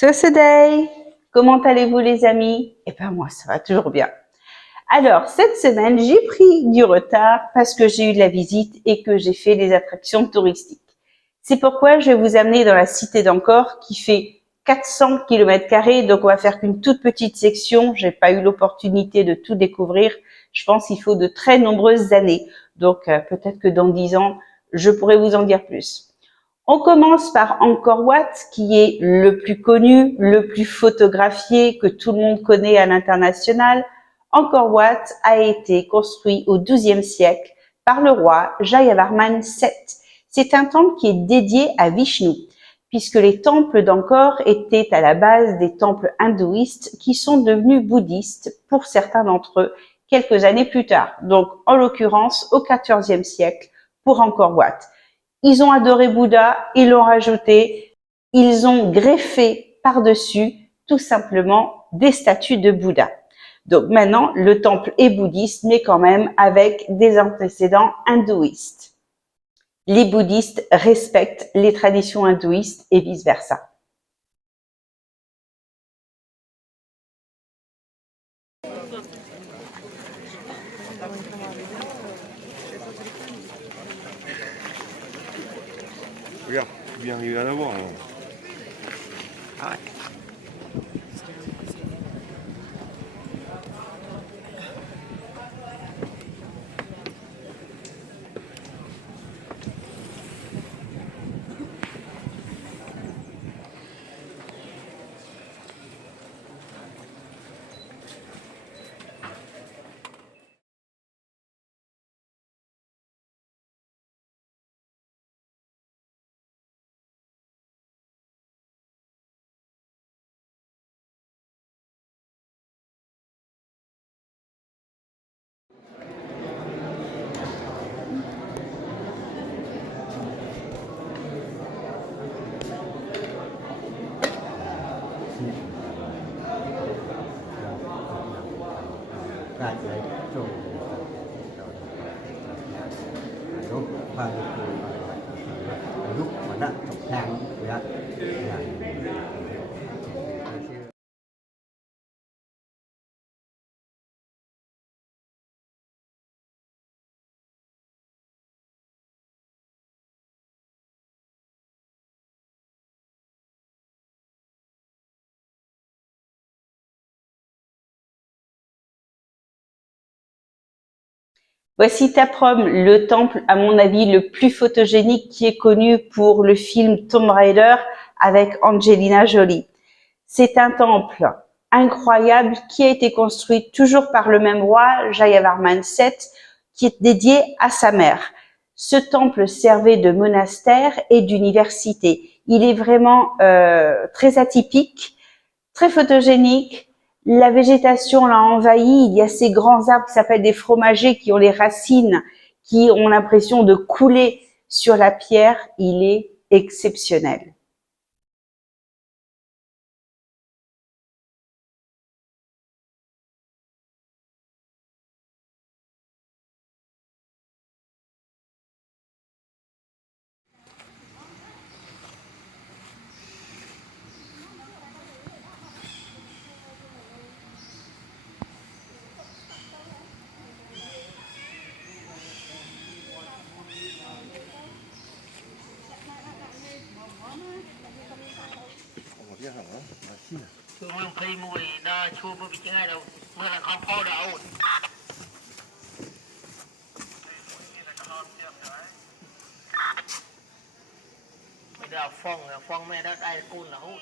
Day, comment allez-vous les amis? Eh ben moi ça va toujours bien. Alors cette semaine j'ai pris du retard parce que j'ai eu de la visite et que j'ai fait des attractions touristiques. C'est pourquoi je vais vous amener dans la cité d'Ancor qui fait 400 km², donc on va faire qu'une toute petite section. J'ai pas eu l'opportunité de tout découvrir. Je pense qu'il faut de très nombreuses années. Donc peut-être que dans 10 ans, je pourrai vous en dire plus. On commence par Angkor Wat, qui est le plus connu, le plus photographié, que tout le monde connaît à l'international. Angkor Wat a été construit au XIIe siècle par le roi Jayavarman VII. C'est un temple qui est dédié à Vishnu, puisque les temples d'Angkor étaient à la base des temples hindouistes qui sont devenus bouddhistes pour certains d'entre eux quelques années plus tard. Donc, en l'occurrence, au XIVe siècle pour Angkor Wat. Ils ont adoré Bouddha, ils l'ont rajouté, ils ont greffé par-dessus tout simplement des statues de Bouddha. Donc maintenant, le temple est bouddhiste, mais quand même avec des antécédents hindouistes. Les bouddhistes respectent les traditions hindouistes et vice-versa. Regarde, bien arrivé à l'avoir. Ah ouais. Voici Taprom, le temple, à mon avis, le plus photogénique qui est connu pour le film Tomb Raider avec Angelina Jolie. C'est un temple incroyable qui a été construit toujours par le même roi, Jayavarman VII, qui est dédié à sa mère. Ce temple servait de monastère et d'université. Il est vraiment très atypique, très photogénique. La végétation l'a envahi. Il y a ces grands arbres qui s'appellent des fromagers qui ont les racines qui ont l'impression de couler sur la pierre. Il est exceptionnel. phong mẹ đã đại côn là hút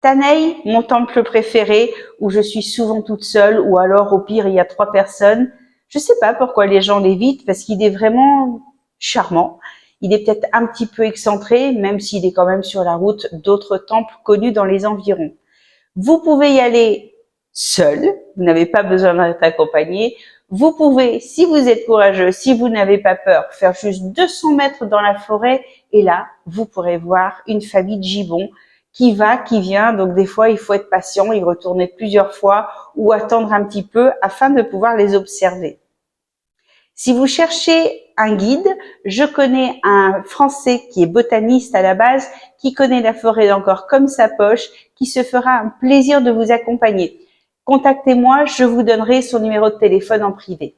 Tanei, mon temple préféré, où je suis souvent toute seule, ou alors au pire il y a 3 personnes. Je sais pas pourquoi les gens l'évitent, parce qu'il est vraiment charmant. Il est peut-être un petit peu excentré, même s'il est quand même sur la route d'autres temples connus dans les environs. Vous pouvez y aller seul, vous n'avez pas besoin d'être accompagné. Vous pouvez, si vous êtes courageux, si vous n'avez pas peur, faire juste 200 mètres dans la forêt et là, vous pourrez voir une famille de gibbons qui va, qui vient. Donc des fois, il faut être patient, y retourner plusieurs fois ou attendre un petit peu afin de pouvoir les observer. Si vous cherchez un guide, je connais un Français qui est botaniste à la base, qui connaît la forêt d'Ancor comme sa poche, qui se fera un plaisir de vous accompagner. Contactez-moi, je vous donnerai son numéro de téléphone en privé.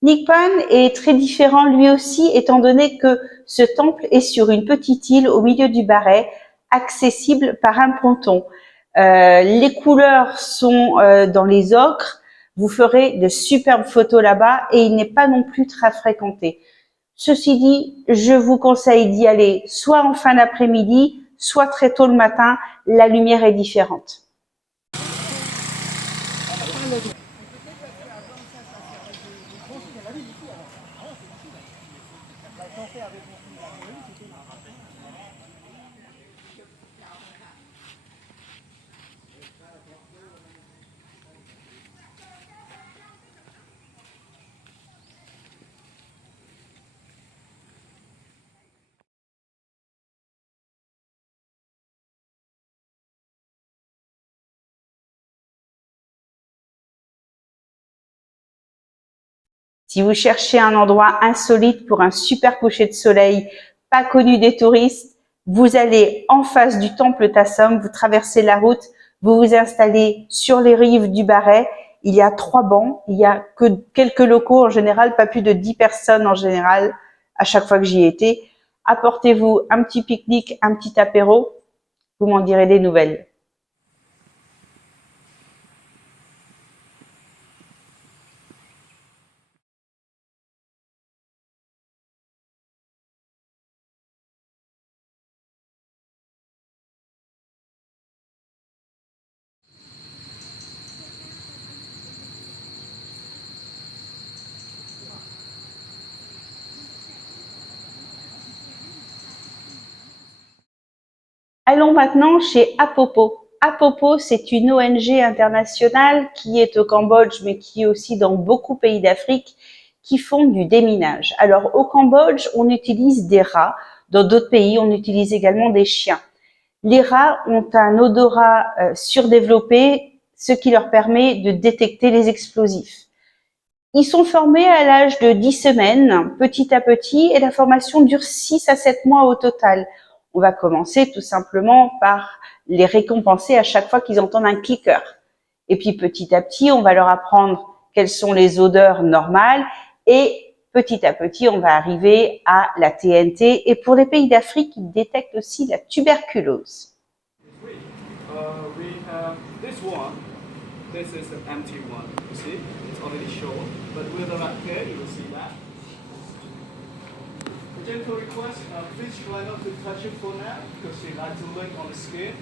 Nikpan est très différent lui aussi, étant donné que ce temple est sur une petite île au milieu du Barret, accessible par un ponton. Les couleurs sont dans les ocres. Vous ferez de superbes photos là-bas et il n'est pas non plus très fréquenté. Ceci dit, je vous conseille d'y aller soit en fin d'après-midi, soit très tôt le matin. La lumière est différente. Si vous cherchez un endroit insolite pour un super coucher de soleil, pas connu des touristes, vous allez en face du temple Tassom, vous traversez la route, vous vous installez sur les rives du Barret. Il y a 3 bancs, il y a que quelques locaux en général, pas plus de 10 personnes en général à chaque fois que j'y étais. Apportez-vous un petit pique-nique, un petit apéro, vous m'en direz des nouvelles. Allons maintenant chez Apopo. Apopo, c'est une ONG internationale qui est au Cambodge, mais qui est aussi dans beaucoup de pays d'Afrique, qui font du déminage. Alors, au Cambodge, on utilise des rats. Dans d'autres pays, on utilise également des chiens. Les rats ont un odorat surdéveloppé, ce qui leur permet de détecter les explosifs. Ils sont formés à l'âge de 10 semaines, petit à petit, et la formation dure 6 à 7 mois au total. On va commencer tout simplement par les récompenser à chaque fois qu'ils entendent un clicker. Et puis petit à petit, on va leur apprendre quelles sont les odeurs normales et petit à petit, on va arriver à la TNT. Et pour les pays d'Afrique, ils détectent aussi la tuberculose. We have this one. This is an empty one. You see, it's already shown. But with the rat here, you will see that. A gentle request: please try not to touch it for now, because they like to lick on the skin.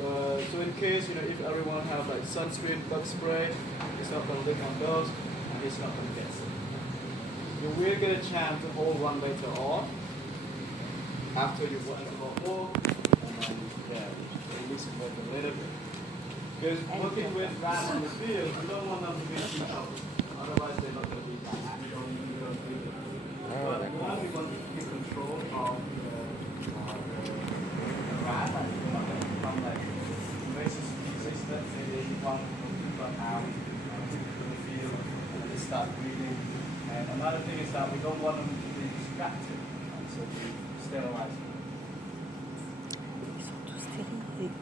So in case if everyone have like sunscreen, bug spray, it's not gonna lick on those, and it's not gonna get sick. You will get a chance to hold one later on, after you watch the whole book, and then release it with a little bit. Because working with rats in the field, you don't want them to be too close. Otherwise, they're not going to be that happy. You don't do it. But one, we want to keep control of the rat, from like invasive species. Let's say they want to run out to the field and they start breeding. And another thing is that we don't want them to be distracted, so we sterilize them. Ils sont tous stérilisés.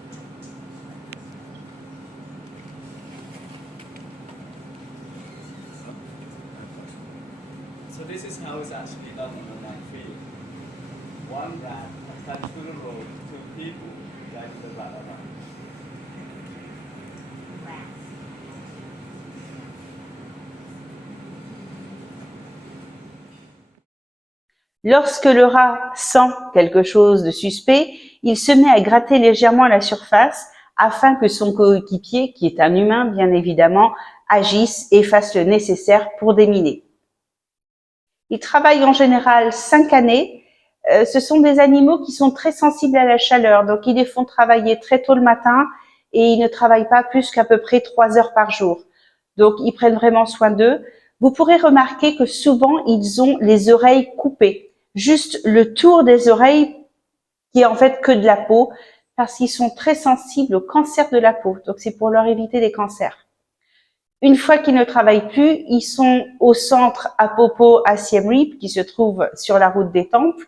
now is actually done on a land field. One rat attached to the rope, two people driving the rat around. Lorsque le rat sent quelque chose de suspect, il se met à gratter légèrement la surface afin que son coéquipier, qui est un humain bien évidemment, agisse et fasse le nécessaire pour déminer. Ils travaillent en général 5 années. Ce sont des animaux qui sont très sensibles à la chaleur, donc ils les font travailler très tôt le matin et ils ne travaillent pas plus qu'à peu près 3 heures par jour. Donc ils prennent vraiment soin d'eux. Vous pourrez remarquer que souvent ils ont les oreilles coupées, juste le tour des oreilles qui est en fait que de la peau, parce qu'ils sont très sensibles au cancer de la peau. Donc c'est pour leur éviter des cancers. Une fois qu'ils ne travaillent plus, ils sont au centre Apopo à Siem Reap, qui se trouve sur la route des temples,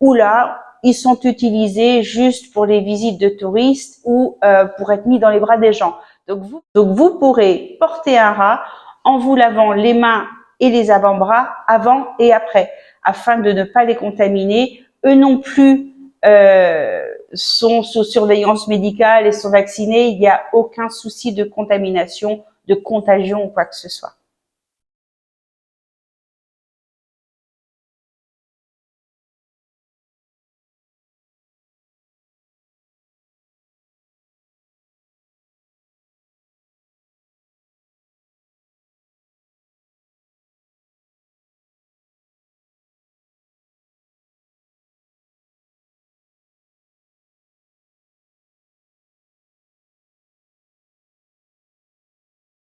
où là, ils sont utilisés juste pour les visites de touristes ou pour être mis dans les bras des gens. Donc vous pourrez porter un rat en vous lavant les mains et les avant-bras avant et après, afin de ne pas les contaminer. Eux non plus sont sous surveillance médicale et sont vaccinés. Il n'y a aucun souci de contamination, de contagion ou quoi que ce soit.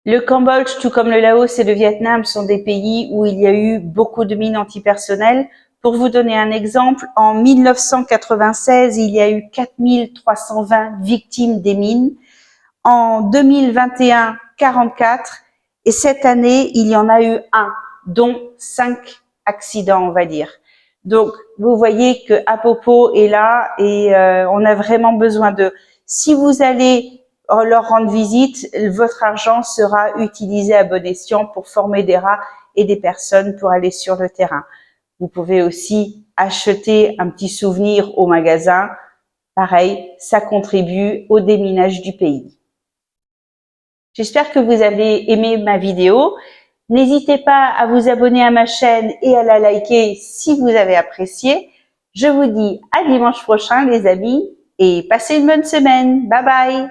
Le Cambodge, tout comme le Laos et le Vietnam, sont des pays où il y a eu beaucoup de mines antipersonnelles. Pour vous donner un exemple, en 1996, il y a eu 4320 victimes des mines. En 2021, 44. Et cette année, il y en a eu 1, dont 5 accidents, on va dire. Donc, vous voyez que Apopo est là et on a vraiment besoin d'eux. Si vous allez leur rendre visite, votre argent sera utilisé à bon escient pour former des rats et des personnes pour aller sur le terrain. Vous pouvez aussi acheter un petit souvenir au magasin. Pareil, ça contribue au déminage du pays. J'espère que vous avez aimé ma vidéo. N'hésitez pas à vous abonner à ma chaîne et à la liker si vous avez apprécié. Je vous dis à dimanche prochain les amis et passez une bonne semaine. Bye bye.